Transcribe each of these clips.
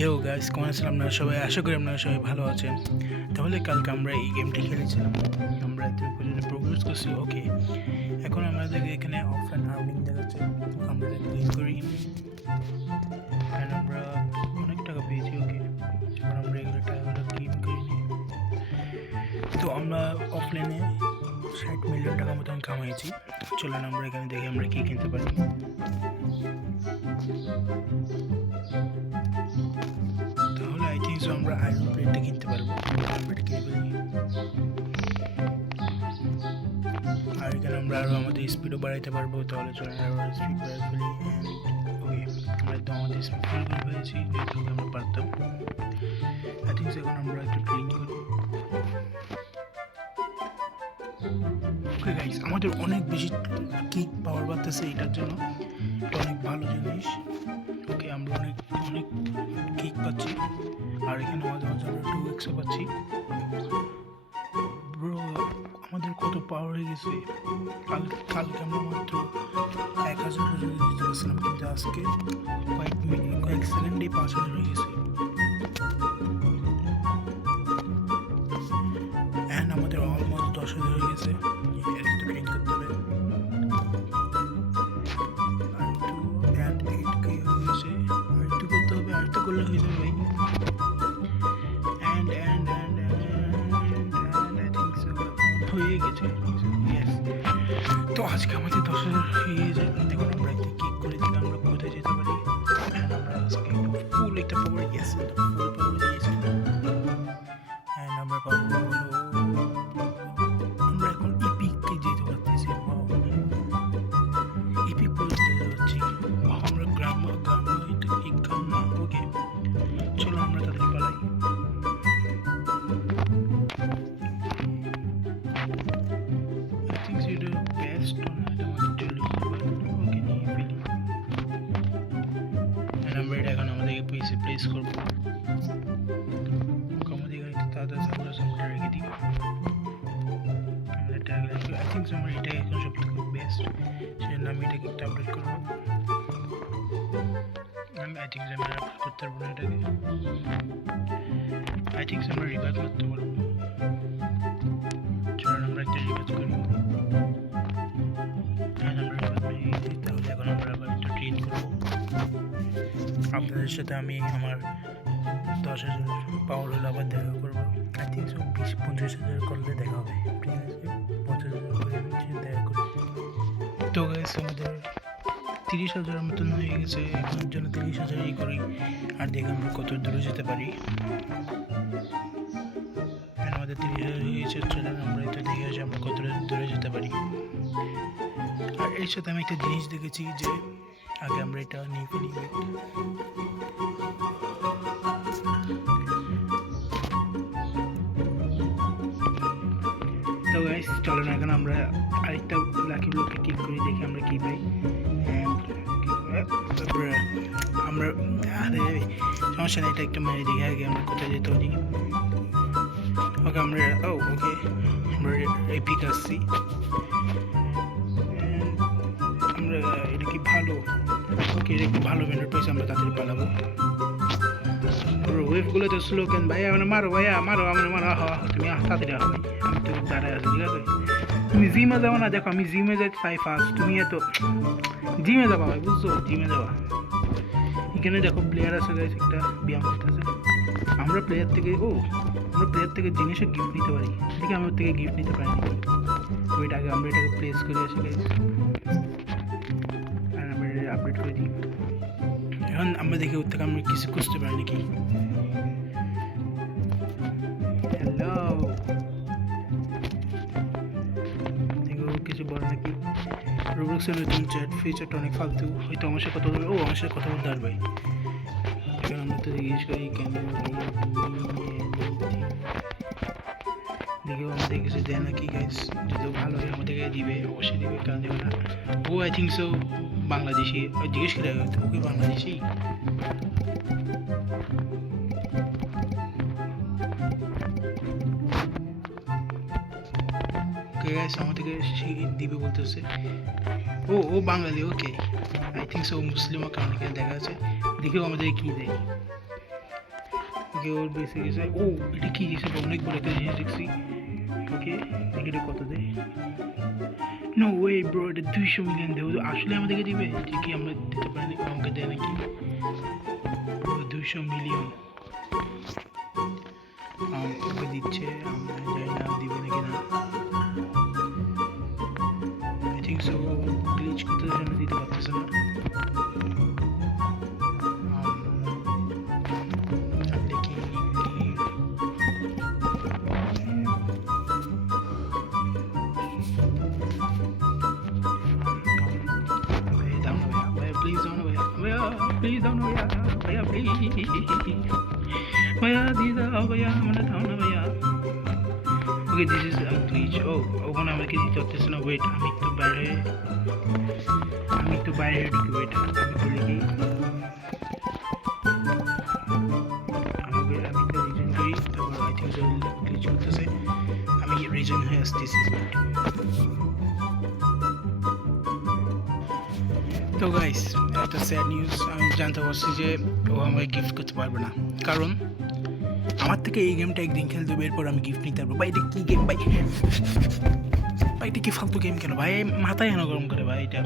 ইয়ো guys, কেমন আছেন আপনারা সবাই? আশা করি আপনারা সবাই ভালো আছেন। তাহলে কালকে আমরা এই গেমটি খেলেছিলাম, আমরা এত পর্যন্ত প্রোগ্রেস করছি। ওকে, এখন আমাদের এখানে অফলাইন আর্নিং দেখাচ্ছে, আমরা ক্লিক করি অ্যান্ড আমরা অনেক টাকা পেয়েছি। ওকে, এখন আমরা এগুলো টাকাগুলো ক্লেম করে নিই। তো আমরা অফলাইনে 60 মিলিয়ন টাকা মতন কামাইছি। চলুন আমরা এখানে দেখি আমরা কী কিনতে পারি। তাহলে আই থিঙ্ক সো আমরা আয়রন প্লেটটা কিনতে পারবো। আমরা এটা কিনে ফেলি, আর এখানে আমরা আরও আমাদের স্পিডও বাড়াইতে পারবো। তাহলে চলুন আরও স্পিড বাড়াই ফেলি। ওকে, আমরা একদম আমাদের স্পিড ফুল করে ফেলেছি, যেহেতু আমরা পারতাম। আই থিঙ্ক এখন আমরা একটু ট্রেন করি। ওকে গাইস, আমাদের অনেক বেশি কিক পাওয়ার বাড়তেছে, এটার জন্য এটা অনেক ভালো জিনিস। ওকে, আমরা অনেক অনেক কিক পাচ্ছি, আর এখানে মাঝে মাঝে আমরা 2x পাচ্ছি। ব্রো, আমাদের কত পাওয়ার হয়ে গেছে! কালকে আমরা মাত্র 1000 পর্যন্ত দিতে পারছিলাম, কিন্তু আজকে কয়েক সেকেন্ডেই 5000 হয়ে গেছে। অ্যান্ড আমাদের অলমোস্ট 10,000 হয়ে গেছে। একটু ট্রেন করতে হবে, আর 8k হয়ে গেছে, আর একটু করতে হবে, আর একটু করলে হয়ে যাবে ভাই। হয়ে গেছে। তো আজকে আমাদের 10,000 হয়ে গেছে। এখন আমরা একটা কিক করে দিলে আমরা কোথায় যেতে পারি। আমরা আজকে ফুল একটা পাওয়ার, ইয়েস, ফুল পাওয়ার দিয়েছি। অ্যান্ড আমরা পাবো হলো, আমরা এখন ইপিককে যেতে পারতেছি। ইপিক পর্যন্ত যেতে পারছি। আমরা গ্রাম এটা কি গ্রাম না? ওকে, চলো আমরা তাদের পালাই। প্লেস করবো, আমাদের এখানে তাজা সাবরা সামটা রেখে দিই। আমাদের ট্যাগ রাখবো। আই থিঙ্ক আমরা এটাই এখন সব থেকে বেস্ট, সেজন্য আমি এটাকে একটা আপডেট করবো। আই থিঙ্ক আমরা করতে পারবো না এটাকে। আই থিঙ্ক আমরা রিভাইভ করতে পারবো। চলুন আমরা একটা রিভাইভ করবো। তাহলে এখন আমরা আবার একটু ট্রেন করবো। আপনাদের সাথে আমি আমার 10,000 পাওয়ার হলে আবার দেখা করবো। আই থিঙ্ক সো 20-50,000 করলে দেখা হবে। ঠিক আছে, 50,000 করে দেখা করি। তো গাইস, আমাদের 30,000 মতন হয়ে গেছে। এখনের জন্য 30,000ই করি, আর দেখি আমরা কত দূরে যেতে পারি। আমাদের 30,000 হয়ে গেছে। চলেন আমরা এটা দেখে আসি আমরা কত দূরে যেতে পারি। আর এর সাথে আমি একটা জিনিস দেখেছি যে আগে আমরা এটা নিয়ে ফেলি। তো গাইস, চলো না, এখন আমরা আরেকটা লাকি ব্লককে ক্লিক করি, দেখি আমরা কি পাই। আমরা আরে সমস্যা নেই, এটা একটা মেরে দেখি আগে আমরা কোথায় যেতে পারি। ওকে, আমরা ওকে আমরা এপিক আসছি। আমরা এটা কি ভালো? ওকে, এটা একটু ভালো ব্যান্ডেড পাইছি, আমরা তাড়াতাড়ি পালাবো। ওয়েভগুলো তো স্লো কেন ভাইয়া? মানে মারো ভাইয়া, মারো, আমার মারো। তুমি তাড়াতাড়ি আসো, আমি তো দাঁড়ায় আছি। ঠিক আছে, তুমি জিমে যাবো না? দেখো আমি জিমে যাই ফার্স্ট, তুমি এত জিমে যাবা ভাই, বুঝছো? জিমে যাবা। এখানে দেখো প্লেয়ার আছে গাইস, একটা ব্যায়াম করতেছে। আমরা প্লেয়ার থেকে জিনিসও গিফট নিতে পারি। ঠিক আছে, আমার থেকে গিফট নিতে পারি নাকি? ওইটা আগে আমরা এটাকে প্লেস করে আসি গাইস, আর আমরা এটা আপডেট করে দিই। এখন আমরা দেখি ওর থেকে আমরা কিছু খুঁজতে পারি নাকি। হ্যালো, দেখো কিছু বলে নাকি। রোবলক্সের নতুন চ্যাট ফিচারটা অনেক ফালতু, হয়তো আমার সাথে কথা বলবে। আমার সাথে কথা বলতে পারবে। এখন আমরা তো জিজ্ঞেস করি কেন, দেখেও আমাদের কিছু দেয় নাকি গাইস। যদি ভালো হয় আমাদেরকে দিবে, অবশ্যই দিবে, কেন দেবে না। ও আই থিঙ্ক সো বাংলাদেশি, জিজ্ঞেস করে ওকে বাংলাদেশি। ওকে গাইস, আমাদেরকে দিবে বলতেছে। ও বাঙালি। ওকে, আই থিঙ্ক সো মুসলিম, কারণ এখানে দেখা আছে। দেখেও আমাদের কি দেয়। ওকে ওর বেঁচে গেছে। ও এটা কি গেছে, অনেক বড় একটা জিনিস দেখছি। ওকে দেখি এটা কত দেয়। নো ওয়ে ব্রো, এটা 200 মিলিয়ন দেবো আসলে আমাদেরকে দিবে, ঠিকই আমরা দিতে পারিনি, আমাকে দেয় নাকি 200 মিলিয়ন ওকে দিচ্ছে, আমরা জানি না দিবে নাকি না। আই থিঙ্ক সো গ্লিচ করতে জন্য দিতে পারতেছে না। Please don't know, yeah, भैया please, भैया दीदा भैया मैंने था ना भैया। Okay, this is glitch. Oh, ওখানে আমাকে দিতে হচ্ছে না। ওয়েট, আমি একটু বাইরে ঢুকি। ওয়েট, আমি বলি কি আমি একটা রিজন করি, তারপর আই থিঙ্ক গ্লিচ করতেছে, আমি রিজন হয়ে আসতেছি। তো গাইস, একটা স্যাড নিউজ, আমি জানতে পারছি যে ও আমাকে গিফট করতে পারবে না, কারণ আমার থেকে এই গেমটা একদিন খেলতে হবে, এরপর আমি গিফট নিতে পারবো। ভাই এটা কী গেম ভাই, এটা কি ফালতু গেম কেন ভাই, মাথায় কেন গরম করে ভাই, এটা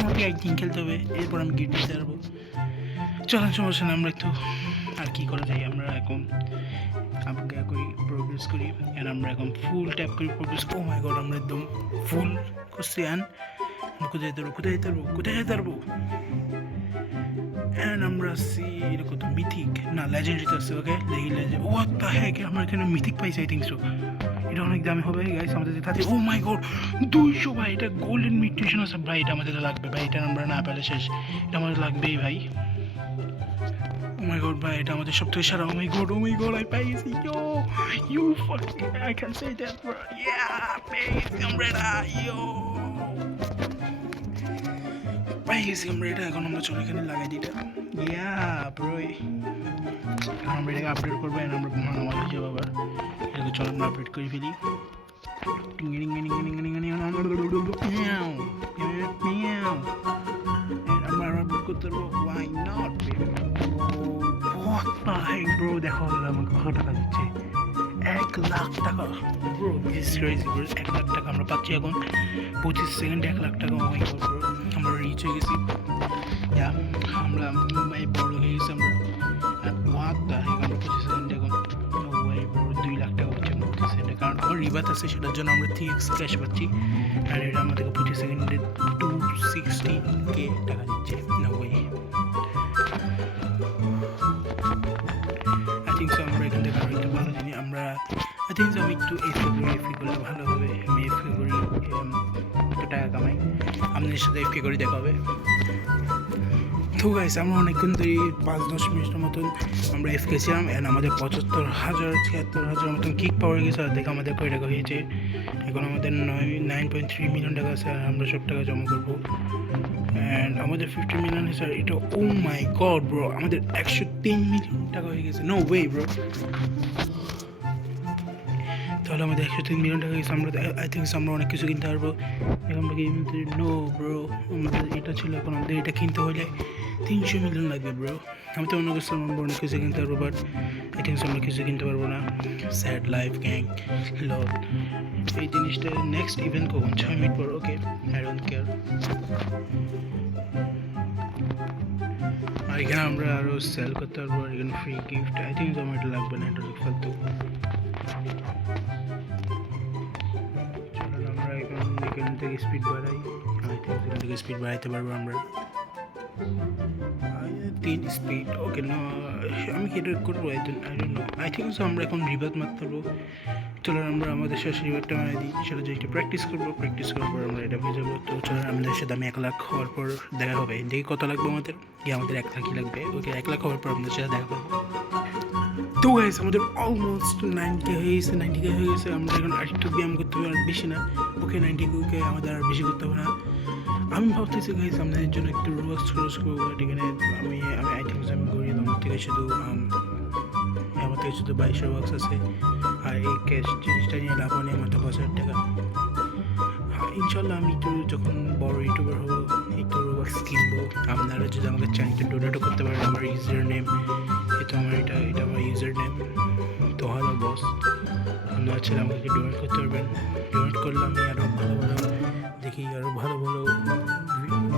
আমাকে একদিন খেলতে হবে, এরপর আমি গিফট নিতে পারবো। চলেন সমস্যা না, আমরা একটু আর কি করা যায়, আমরা এখন আপগ্রেড করি, প্রোগ্রেস করি, অ্যান্ড আমরা এখন ফুল ট্যাপ করি প্রোগ্রেস। ও মাই গড, আমরা একদম ফুল করছি। অ্যান্ড কোথায় যেতে পারবো অ্যান্ড আমরা আসছি এরকম তো মিথিক না লেজেন্ডারি আসছে। ওকে দেখি লেজেন্ড, ও তা হ্যাঁ আমরা এখানে মিথিক পাইছি। আই থিঙ্ক সো এটা অনেক দামি হবে গাইস আমাদের কাছে। ও মাই গড 200 ভাই, এটা গোল্ডেন মিউটেশন আছে ভাই, এটা আমাদের লাগবে ভাই, এটা আমরা না পেলে শেষ, এটা আমাদের লাগবেই ভাই। ও মাই গড ভাই, এটা আমাদের সব থেকে সারা। ও মাই গড আই পাইছি, you fucking I can say that bro, yeah পেইছি আমরা ইয়ো পাই গেছি আমরা এটা। এখন আমরা চলে এখানে লাগাই দিই এটা, ইয়া ব্রো, আমরা এটাকে আপডেট করবো, আমরা ভাঙামাল হয়ে যাবো আবার। এটাকে চলো আমরা আপডেট করে ফেলি। আমরা আপডেট করতে পারবো, ওয়াই নট ব্রো। দেখো আমাকে কত টাকা দিচ্ছে, 1 লাখ টাকা bro, this crazy bro. 1 lakh টাকা আমরা পাচ্ছি এখন 25 সেকেন্ডে, 1 লাখ টাকা। ও মাই গড ব্রো, আমরা রিচ হয়ে গেছি, আমরা ভাই বড় হয়ে গেছি আমরা। আমরা 25 সেকেন্ডে এখন 2 লাখ টাকা পাচ্ছি 25 সেকেন্ডে, কারণ আমার রিবাত আছে, সেটার জন্য আমরা 3x ক্যাশ পাচ্ছি। আর এটা আমাদেরকে 25 সেকেন্ডে 260k টাকা দিচ্ছে। No way, I think so আমরা এখান থেকে আরও একটু ভালো জিনিস আমরা আই থিঙ্ক সো আমি একটু এফি করলে ভালো হবে। আমি এফি করি, একটু টাকা কামাই, আপনাদের সাথে এফি করে দেখা হবে। তো গাইস, আমরা অনেকক্ষণ ধরে 5-10 মিনিটের মতন আমরা এফ খেয়েছিলাম, অ্যান্ড আমাদের 75,000-76,000 মতন কিক পাওয়ার গেছে। আর দেখে আমাদের কয় টাকা হয়েছে, এখন আমাদের 9.3 মিলিয়ন টাকা আছে, আর আমরা সব টাকা জমা করবো। অ্যান্ড আমাদের 50 মিলিয়ন হয়েছে, আর এটা ও মাই গড ব্রো, আমাদের 103 মিলিয়ন টাকা হয়ে গেছে। নো ওয়ে ব্রো, তাহলে আমাদের 103 মিলিয়ন টাকা গেছে। আমরা আই থিঙ্ক আমরা অনেক কিছু কিনতে পারবো। এখন আমরা গেম নো ব্রো, আমাদের এটা ছিল, এখন আমাদের এটা কিনতে হলে 300 মিলিয়ন লাগবে ব্রো। আমি তো অন্য কিছু আমরা অনেক কিছু কিনতে পারবো, বাট আই থিঙ্ক আমরা কিছু কিনতে পারবো না। স্যাড লাইফ গ্যাং লভ, এই জিনিসটা নেক্সট ইভেন্ট কখন 6 মিনিট পর। ওকে, আই ডোন্ট কেয়ার। আর এখানে আমরা আরও সেল করতে পারবো, আর এখানে ফ্রি গিফট। আই থিঙ্ক আমার এটা লাগবে না, এটা ফালতু। চলো আমরা এখান থেকে স্পিড বাড়াই, আই থিঙ্ক এখান থেকে স্পিড বাড়াইতে পারবো আমরা 3 স্পিড। ওকে না, আমি কি এটা করবো? I don't know. I think so আমরা এখন রিভাত মারতে পারবো। চলো আমরা আমাদের শেষ রিভারটা মারিয়ে দিই, সেটা যে একটু প্র্যাকটিস করার পর আমরা এটা হয়ে যাবো। তো চলো আমাদের সাথে আমি 1 লাখ হওয়ার পর দেখা হবে, দেখি কত লাগবে আমাদের। আমাদের 1 লাখই লাগবে। ওকে, 1 লাখ হওয়ার পর আমাদের সাথে দেখা করবো। তো গাইস, আমাদের অলমোস্ট 90k হয়ে গেছে। আমরা এখন আরেকটু ব্যায়াম করতে হবে, আর বেশি না। ওকে, 90k আমাদের আর বেশি করতে হবে না। আমি ভাবতেছি গাইস আমাদের জন্য একটু রোবক্স খরচ করবো। এখানে আমি আই থিঙ্ক আমি গরিব, আমার থেকে শুধু 22 রোবক্স আছে। আর এই ক্যাশ জিনিসটা নিয়ে লাভ নেই, আমার তো 5,000 টাকা। ইনশাল্লাহ আমি একটু যখন বড় ইউটিউবার হবো একটু রোবক্স কিনবো। আপনারা যদি আমাকে চ্যানেলটা ডোনেটও করতে পারেন, আমার ইউজার নেম হয়তো আমার এটা আমার ইউজার নেম তো হ্যালো বস। আপনারা ছেলে আমাকে ডোনেট করতে পারবেন। ডোনেট করলে আমি আরও ভালো ভালো দেখি, আরও ভালো ভালো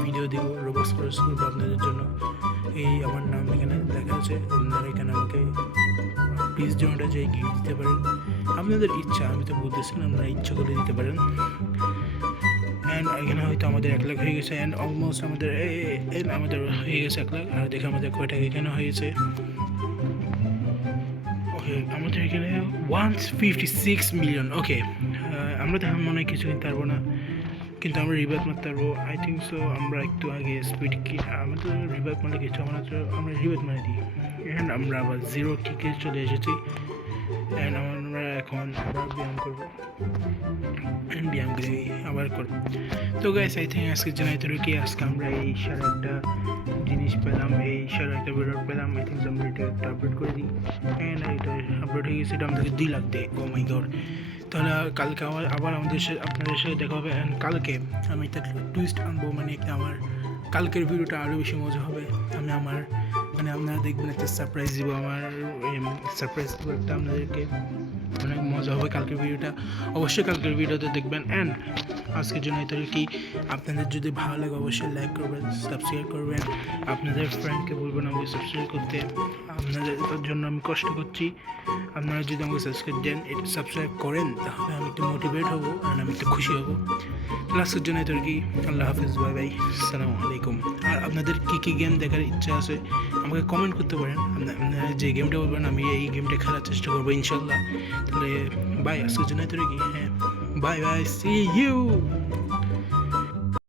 ভিডিও দিব, রোবক্স ক্রস করবো আপনাদের জন্য। এই আমার নাম এখানে দেখা আছে, আপনারা এখানে আমাকে প্লিজ ডোনেটে যেয়ে গিফট দিতে পারেন আপনাদের ইচ্ছা, আমি তো বলতেছি না, আপনারা ইচ্ছা করে দিতে পারেন। অ্যান্ড এখানে হয়তো আমাদের 1 লাখ হয়ে গেছে, অ্যান্ড অলমোস্ট আমাদের হয়ে গেছে 1 লাখ। আর দেখে আমাদের কয় টাকা এখানে হয়েছে। ওকে, আমাদের এখানে 156 মিলিয়ন। ওকে, আমরা তো মনে হয় কিছু কিনতে পারবো না, কিন্তু আমরা রিবার্থ মারতে পারবো আই থিঙ্ক সো। আমরা একটু আগে স্পিড কি আমাদের রিবার্থ মারলে কিছু আমরা রিবার্থ মারি দিই। অ্যান্ড আমরা আবার 0 কিকে চলে এসেছি। অ্যান্ড আমরা এখন আবার ব্যায়াম করবো, ব্যায়াম করে আবার করবো। তো গাইস আই থিঙ্ক আজকের জন্য এতটুকুই। আজকে আমরা এই সারা একটা জিনিস পেলাম, এই সারা একটা ভিডিও পেলাম। আই থিঙ্ক আমরা এটা একটা আপলোড করে দিই। অ্যান্ড এটা আপলোড হয়ে গেছে, এটা আমাদেরকে 2 লাখ দেয়। ও মাই গড। তাহলে কালকে আবার আমাদের সাথে আপনাদের সাথে দেখা হবে। অ্যান্ড কালকে আমি একটা টুইস্ট আনবো, মানে একটা আমার কালকের ভিডিওটা আরও বেশি মজা হবে। আমি আমার মানে আপনারা দেখবেন একটা সারপ্রাইজ দিব, আমার সারপ্রাইজ দিব একটা আপনাদেরকে, অনেক মজা হবে কালকের ভিডিওটা। অবশ্যই কালকের ভিডিওতে দেখবেন। অ্যান্ড আজকের জন্য এটা কি, আপনাদের যদি ভালো লাগে অবশ্যই লাইক করবেন, সাবস্ক্রাইব করবেন, আপনাদের ফ্রেন্ডকে বলবেন আমাকে সাবস্ক্রাইব করতে। আপনাদের জন্য আমি কষ্ট করছি, আপনারা যদি আমাকে সাবস্ক্রাইব করেন তাহলে আমি একটু মোটিভেট হবো, আর আমি একটু খুশি হবো। আজকের জন্য এটা কি, আল্লাহ হাফিজ, বাই বাই, আসসালামু আলাইকুম। আর আপনাদের কী গেম দেখার ইচ্ছা আছে আমাকে কমেন্ট করতে পারেন। আপনারা যে গেমটা বলবেন আমি এই গেমটা খেলার চেষ্টা করবো ইনশাল্লাহ। তাহলে বাই, আজকের জন্য এটা কি, হ্যাঁ বাই বাই, সি ইউ।